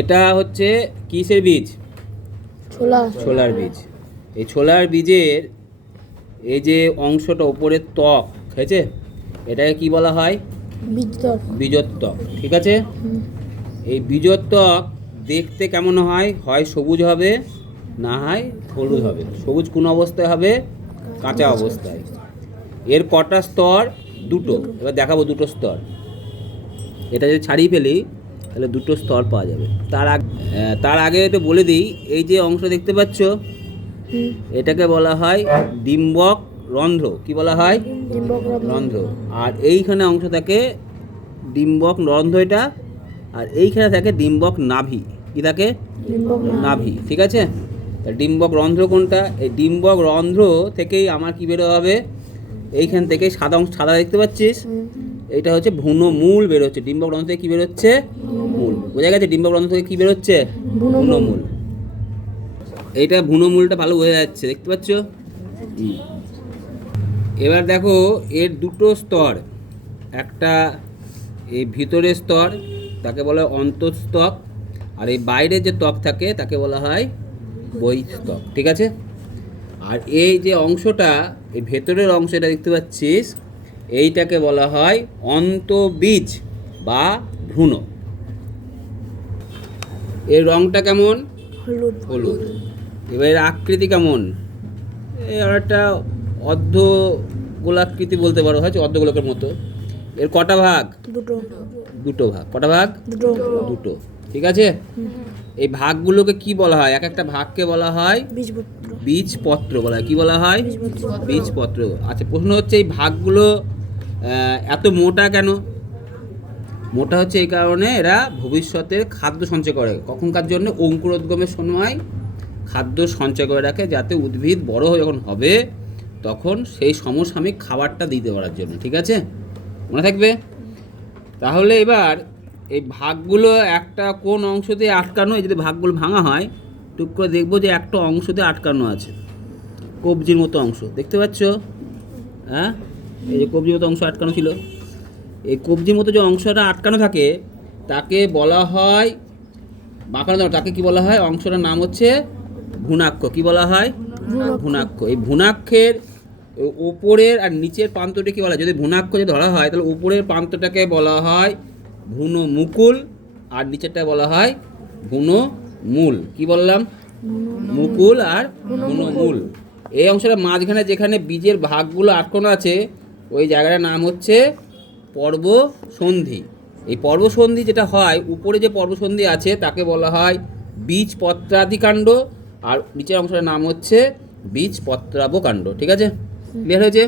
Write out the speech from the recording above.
এটা হচ্ছে কিসের বীজ? ছোলার বীজ। এই ছোলার বীজের এই যে অংশটা উপরের ত্বক হয়েছে, এটাকে কি বলা হয়? বীজোত্বক। ঠিক আছে। এই বীজোত্বক দেখতে কেমন হয়? হয় সবুজ হবে, না হয় হলুদ হবে। সবুজ কোন অবস্থায় হবে? কাঁচা অবস্থায়। এর কটা স্তর? দুটো। এবার দেখাবো দুটো স্তর। এটা যদি ছাড়িয়ে ফেলি তাহলে দুটো স্তর পাওয়া যাবে। তার আগে একটু বলে দিই, এই যে অংশ দেখতে পাচ্ছ, এটাকে বলা হয় ডিম্বক রন্ধ্র। কি বলা হয়? রন্ধ্র। আর এইখানে অংশ থাকে ডিম্বক রন্ধ্র এটা, আর এইখানে থাকে ডিম্বক নাভি। কি থাকে? নাভি। ঠিক আছে। ডিম্বক রন্ধ্র কোনটা? এই ডিম্বক রন্ধ্র থেকেই আমার কি বেরো হবে? এইখান থেকে সাদা অংশ, সাদা দেখতে পাচ্ছিস, এইটা হচ্ছে ভ্রূণ মূল বেরোচ্ছে। ডিম্বক রন্ধ্র থেকে কি বেরোচ্ছে? মূল। বোঝা গেছে? ডিম্বক রন্ধ্র থেকে কি বেরোচ্ছে? ভ্রূণ মূল। এইটা ভ্রূণ মূলটা ভালো বোঝা যাচ্ছে, দেখতে পাচ্ছ? এবার দেখো এর দুটো স্তর, একটা এই ভিতরের স্তর তাকে বলা হয় অন্তঃস্তক, আর এই বাইরে যে ত্বক থাকে তাকে বলা হয় বহিঃস্তক। ঠিক আছে। আর এই যে অংশটা, এই ভেতরের অংশটা দেখতে পাচ্ছিস, এইটাকে বলা হয় অন্তঃবীজ বা ভ্রূণ। এর রংটা কেমন? হলুদ। এবার এর আকৃতি কেমন? এই একটা অর্ধ গোলাকৃতি বলতে পারো, হয়তো অর্ধগোলকের মতো। এর কটা ভাগ? দুটো ভাগ। কটা ভাগ? দুটো। ঠিক আছে। এই ভাগগুলোকে কি বলা হয়? এক একটা ভাগকে বলা হয় বীজপত্র বলা হয়। কি বলা হয়? বীজপত্র। আচ্ছা, প্রশ্ন হচ্ছে এই ভাগগুলো এত মোটা কেন? মোটা হচ্ছে এই কারণে এরা ভবিষ্যতের খাদ্য সঞ্চয় করে। কখনকার জন্য? অঙ্কুরোদ্গমের সময় খাদ্য সঞ্চয় করে রাখে, যাতে উদ্ভিদ বড় যখন হবে তখন সেই সমসাময়িক খাবারটা দিতে পারার জন্য। ঠিক আছে, মনে থাকবে। তাহলে এবার এই ভাগগুলো একটা কোন অংশ দিয়ে আটকানো? এই যদি ভাগগুলো ভাঙা হয়, টুক করে দেখবো যে একটা অংশ দিয়ে আটকানো আছে, কবজির মতো অংশ দেখতে পাচ্ছ? হ্যাঁ, এই যে কবজির মতো অংশ আটকানো ছিল, এই কবজির মতো যে অংশটা আটকানো থাকে তাকে বলা হয় বাঁকানো, তাকে কি বলা হয়? অংশটার নাম হচ্ছে ভ্রূণাক্ষ। কি বলা হয়? ভ্রূণাক্ষ। এই ভ্রূণাক্ষের উপরের আর নিচের প্রান্তটি কি বলা হয়? যদি ভ্রূণাক্ষ যদি ধরা হয় তাহলে উপরের প্রান্তটাকে বলা হয় ভ্রূণ মুকুল, আর নিচেরটা বলা হয় ভ্রূণ মূল। কি বললাম? মুকুল আর ভ্রূণ মূল। এই অংশটা মাঝখানে যেখানে বীজের ভাগগুলো আটকানো আছে ওই জায়গাটার নাম হচ্ছে পর্বসন্ধি। এই পর্বসন্ধি যেটা হয়, উপরে যে পর্বসন্ধি আছে তাকে বলা হয় বীজপত্রাদিকাণ্ড, আর নিচের অংশটার নাম হচ্ছে বীজপত্রাবকাণ্ড। ঠিক আছে, ক্লিয়ার হয়েছে?